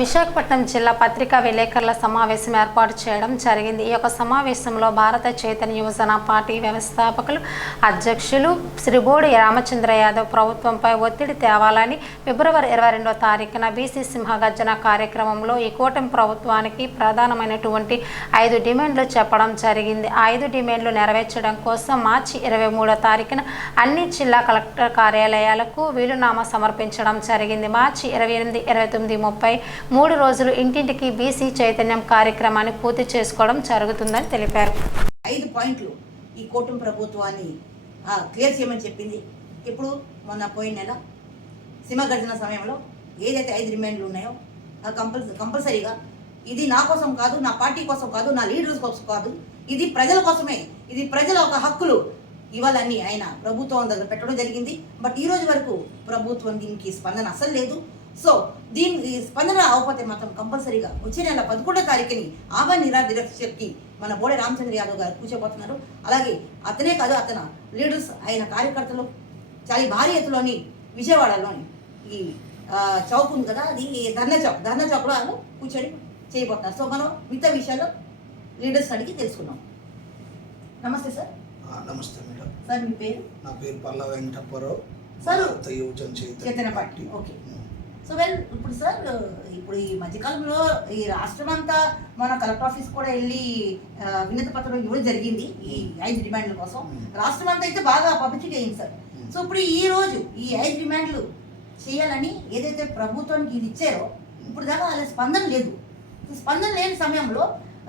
విశాఖపట్నం జిల్లా పత్రికా విలేకరుల సమావేశం ఏర్పాటు చేయడం జరిగింది. ఈ యొక్క సమావేశంలో భారత చైతన్య యువజన పార్టీ వ్యవస్థాపకులు అధ్యక్షులు శ్రీ బోడి రామచంద్ర యాదవ్ ప్రభుత్వంపై ఒత్తిడి తేవాలని ఫిబ్రవరి 22వ తారీఖున బీసీ సింహగర్జన కార్యక్రమంలో ఈ కూటమి ప్రభుత్వానికి ప్రధానమైనటువంటి 5 డిమాండ్లు చెప్పడం జరిగింది. ఆ 5 డిమాండ్లు నెరవేర్చడం కోసం మార్చి 23వ తారీఖున అన్ని జిల్లా కలెక్టర్ కార్యాలయాలకు వీలునామా సమర్పించడం జరిగింది. మార్చి 28, 29, 30 3 రోజులు ఇంటింటికి బీసీ చైతన్యం కార్యక్రమాన్ని పూర్తి చేసుకోవడం జరుగుతుందని తెలిపారు. 5 పాయింట్లు ఈ కూటమి ప్రభుత్వాన్ని క్లియర్ చేయమని చెప్పింది. ఇప్పుడు మొన్న పోయిన నెల సింహగర్జన సమయంలో ఏదైతే 5 డిమాండ్లు ఉన్నాయో కంపల్సరీగా ఇది నా కోసం కాదు, నా పార్టీ కోసం కాదు, నా లీడర్స్ కోసం కాదు, ఇది ప్రజల కోసమే, ఇది ప్రజల ఒక హక్కులు ఇవ్వాలని ఆయన ప్రభుత్వం దగ్గర పెట్టడం జరిగింది. బట్ ఈ రోజు వరకు ప్రభుత్వం దీనికి స్పందన అసలు లేదు. సో దీనికి స్పందన అవకపోతే మాత్రం కంపల్సరీగా వచ్చే నెల 11వ తారీఖుని ఆమె నిరాదీక్షకి మన బోడే రామచంద్ర యాదవ్ గారు కూర్చోబోతున్నారు. అలాగే అతనే కాదు, అతని లీడర్స్ అయిన కార్యకర్తలు చాలా భారీ ఎత్తులోని విజయవాడలోని ఈ చౌక్ ఉంది కదా, అది ధర్నా చౌక్లో వాళ్ళు కూర్చొని చేయబోతున్నారు. సో మనం మిగతా విషయాల్లో లీడర్స్ అడిగి తెలుసుకున్నాం. నమస్తే సార్. నమస్తే మేడం. సార్ మీ పేరు? నా పేరు పల్ల వెంకటప్పారావు సార్, యువజన చైతన్య పార్టీ. ఓకే. సో ఇప్పుడు సార్, ఇప్పుడు ఈ మధ్యకాలంలో ఈ రాష్ట్రం అంతా మన కలెక్టర్ ఆఫీస్ కూడా వెళ్ళి వినతి పత్రం ఇవ్వడం జరిగింది ఈ 5 డిమాండ్ల కోసం. రాష్ట్రం అంతా అయితే బాగా పబ్లిసిటీ అయింది సార్. సో ఇప్పుడు ఈ రోజు ఈ 5 డిమాండ్లు చేయాలని ఏదైతే ప్రభుత్వానికి ఇది ఇచ్చారో ఇప్పుడు దాకా వాళ్ళ స్పందన లేదు. స్పందన లేని సమయంలో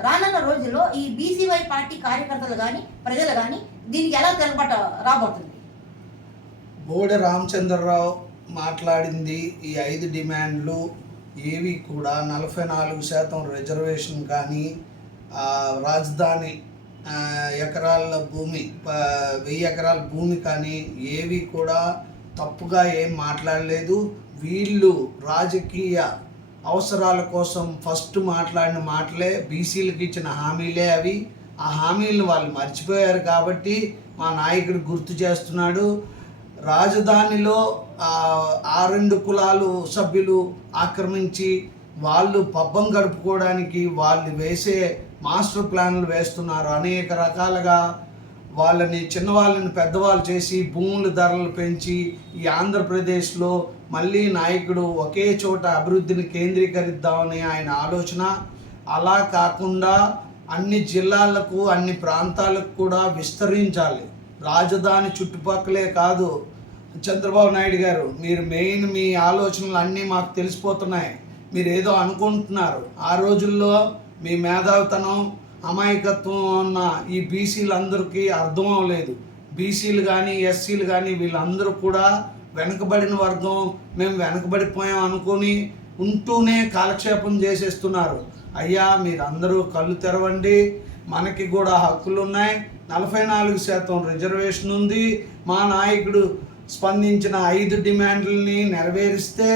రానున్న రోజుల్లో ఈ బీసీవై పార్టీ కార్యకర్తలు కానీ ప్రజలు కానీ దీనికి ఎలా తెలపట రాబోతుంది? బోడే రామచంద్రరావు మాట్లాడింది ఈ 5 డిమాండ్లు ఏవి కూడా 44% రిజర్వేషన్ కానీ, రాజధాని ఎకరాల భూమి 1000 ఎకరాల భూమి కానీ ఏవి కూడా తప్పుగా ఏం మాట్లాడలేదు. వీళ్ళు రాజకీయ అవసరాల కోసం ఫస్ట్ మాట్లాడిన మాటలే, బీసీలకు ఇచ్చిన హామీలే అవి. ఆ హామీలను వాళ్ళు మర్చిపోయారు కాబట్టి మా నాయకుడు గుర్తు చేస్తున్నాడు. రాజధానిలో ఆ 2 కులాలు సభ్యులు ఆక్రమించి వాళ్ళు పబ్బం గడుపుకోవడానికి వాళ్ళు వేసే మాస్టర్ ప్లాన్లు వేస్తున్నారు. అనేక రకాలుగా వాళ్ళని చిన్నవాళ్ళని పెద్దవాళ్ళు చేసి భూముల ధరలు పెంచి ఈ ఆంధ్రప్రదేశ్లో మళ్ళీ నాయకుడు ఒకే చోట అభివృద్ధిని కేంద్రీకరిద్దామని ఆయన ఆలోచన. అలా కాకుండా అన్ని జిల్లాలకు అన్ని ప్రాంతాలకు కూడా విస్తరించాలి. రాజధాని చుట్టుపక్కలే కాదు. చంద్రబాబు నాయుడు గారు, మీరు మెయిన్ మీ ఆలోచనలు అన్నీ మాకు తెలిసిపోతున్నాయి. మీరు ఏదో అనుకుంటున్నారు. ఆ రోజుల్లో మీ మేధావితనం అమాయకత్వం ఉన్న ఈ బీసీలందరికీ అర్థం అవ్వలేదు. బీసీలు కానీ ఎస్సీలు కానీ వీళ్ళందరూ కూడా వెనకబడిన వర్గం, మేము వెనకబడిపోయాం అనుకొని ఉంటూనే కాలక్షేపం చేసేస్తున్నారు. అయ్యా, మీరందరూ కళ్ళు తెరవండి. మనకి కూడా హక్కులు ఉన్నాయి. 44% రిజర్వేషన్ ఉంది. మా నాయకుడు స్పందించిన 5 డిమాండ్లని నెరవేరిస్తే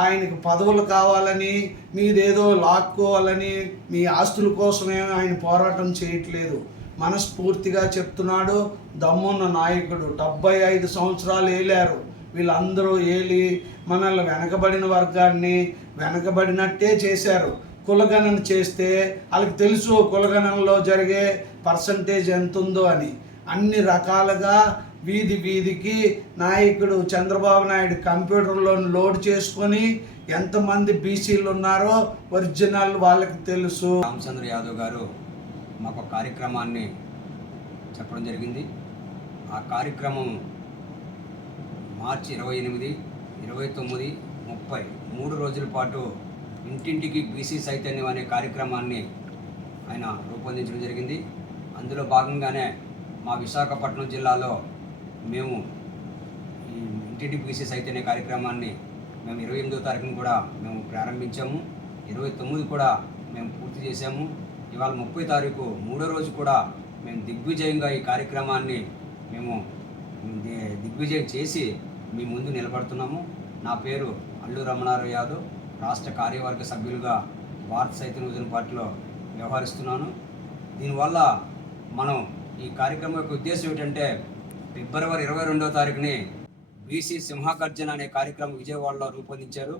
ఆయనకు పదవులు కావాలని, మీదేదో లాక్కోవాలని, మీ ఆస్తుల కోసమే ఆయన పోరాటం చేయట్లేదు. మనస్ఫూర్తిగా చెప్తున్నాడు. దమ్మున్న నాయకుడు 75 సంవత్సరాలు ఏలారు. వీళ్ళందరూ ఏలి మనల్ని వెనకబడిన వర్గాన్ని వెనకబడినట్టే చేశారు. కులగణన చేస్తే వాళ్ళకి తెలుసు కులగణనలో జరిగే పర్సంటేజ్ ఎంత ఉందో అని. అన్ని రకాలుగా వీధి వీధికి నాయకుడు చంద్రబాబు నాయుడు కంప్యూటర్లో లోడ్ చేసుకొని ఎంతమంది బీసీలు ఉన్నారో ఒరిజినల్ వాళ్ళకి తెలుసు. రామచంద్ర యాదవ్ గారు మాకు కార్యక్రమాన్ని చెప్పడం జరిగింది. ఆ కార్యక్రమం మార్చి 28, 29, 30 3 రోజుల పాటు ఇంటింటికి బీసీ చైతన్యం అనే కార్యక్రమాన్ని ఆయన రూపొందించడం జరిగింది. అందులో భాగంగానే మా విశాఖపట్నం జిల్లాలో మేము ఈ ఇంటింటికి బీసీ చైతన్య కార్యక్రమాన్ని మేము 28వ తారీఖున కూడా మేము ప్రారంభించాము. 29 కూడా మేము పూర్తి చేశాము. ఇవాళ 30వ తారీఖు 3వ రోజు కూడా మేము దిగ్విజయంగా ఈ కార్యక్రమాన్ని మేము దిగ్విజయం చేసి మీ ముందు నిలబడుతున్నాము. నా పేరు అల్లు రమణారావు యాదవ్, రాష్ట్ర కార్యవర్గ సభ్యులుగా భారత చైతన్య యువజన పార్టీలో వ్యవహరిస్తున్నాను. దీనివల్ల మనం ఈ కార్యక్రమం యొక్క ఉద్దేశం ఏంటంటే, ఫిబ్రవరి 22వ తారీఖుని బీసీ సింహగర్జన అనే కార్యక్రమం విజయవాడలో రూపొందించారు.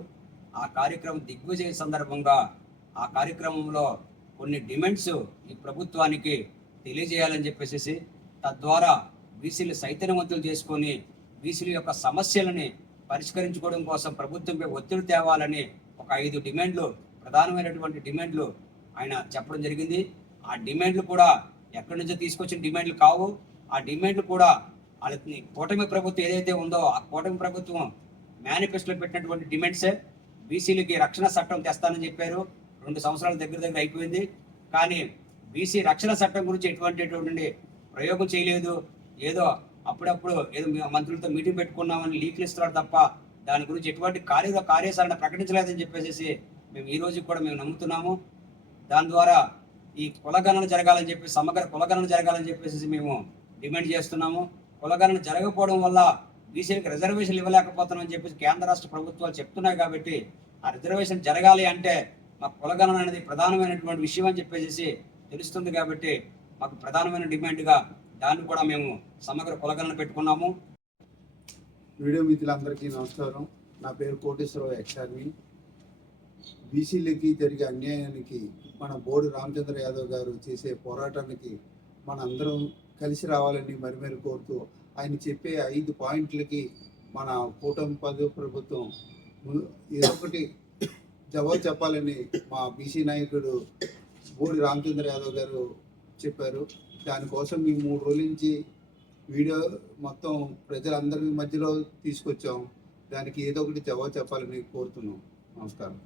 ఆ కార్యక్రమం దిగ్విజయ సందర్భంగా ఆ కార్యక్రమంలో కొన్ని డిమాండ్స్ ఈ ప్రభుత్వానికి తెలియజేయాలని చెప్పేసి తద్వారా బీసీలు చైతన్యవంతులు చేసుకొని బీసీల యొక్క సమస్యలని పరిష్కరించుకోవడం కోసం ప్రభుత్వంపై ఒత్తిడి తేవాలని ఒక 5 డిమాండ్లు, ప్రధానమైనటువంటి డిమాండ్లు ఆయన చెప్పడం జరిగింది. ఆ డిమాండ్లు కూడా ఎక్కడి నుంచో తీసుకొచ్చిన డిమాండ్లు కావు. ఆ డిమాండ్లు కూడా వాళ్ళకి కూటమి ప్రభుత్వం ఏదైతే ఉందో ఆ కూటమి ప్రభుత్వం మేనిఫెస్టోలో పెట్టినటువంటి డిమాండ్సే. బీసీలకి రక్షణ చట్టం తెస్తానని చెప్పారు. 2 సంవత్సరాల దగ్గర అయిపోయింది. కానీ బీసీ రక్షణ చట్టం గురించి ఎటువంటి ప్రయోగం చేయలేదు. ఏదో అప్పుడప్పుడు ఏదో మంత్రులతో మీటింగ్ పెట్టుకున్నామని లీక్లు ఇస్తున్నారు తప్ప దాని గురించి ఎటువంటి కార్యాచరణ ప్రకటించలేదని చెప్పేసి మేము ఈ రోజు కూడా మేము నమ్ముతున్నాము. దాని ద్వారా ఈ కులగణన జరగాలని చెప్పి సమగ్ర కులగణన జరగాలని చెప్పేసి మేము డిమాండ్ చేస్తున్నాము. కులగణన జరగకపోవడం వల్ల బీసీలకు రిజర్వేషన్లు ఇవ్వలేకపోతున్నామని చెప్పేసి కేంద్ర రాష్ట్ర ప్రభుత్వాలు చెప్తున్నాయి. కాబట్టి ఆ రిజర్వేషన్ జరగాలి అంటే మాకు కులగణన అనేది ప్రధానమైనటువంటి విషయం అని చెప్పేసి తెలుస్తుంది. కాబట్టి మాకు ప్రధానమైన డిమాండ్గా దాన్ని కూడా మేము సమగ్ర కులగణన పెట్టుకున్నాము. వీడియో మిత్రులందరికీ నమస్కారం. నా పేరు కోటేశ్వరరావు, ఎక్స్-ఆర్మీ. బీసీలకి జరిగే అన్యాయానికి మన బోడి రామచంద్ర యాదవ్ గారు చేసే పోరాటానికి మన అందరం కలిసి రావాలని మరి కోరుతూ ఆయన చెప్పే 5 పాయింట్లకి మన కూటమి ప్రభుత్వం ఏదో ఒకటి జవాబు చెప్పాలని మా బీసీ నాయకుడు బోడి రామచంద్ర యాదవ్ గారు చెప్పారు. దానికోసం మేము 3 రోజుల నుంచి వీడియో మొత్తం ప్రజలందరి మధ్యలో తీసుకొచ్చాం. దానికి ఏదో ఒకటి జవాబు చెప్పాలని కోరుతున్నాం. నమస్కారం.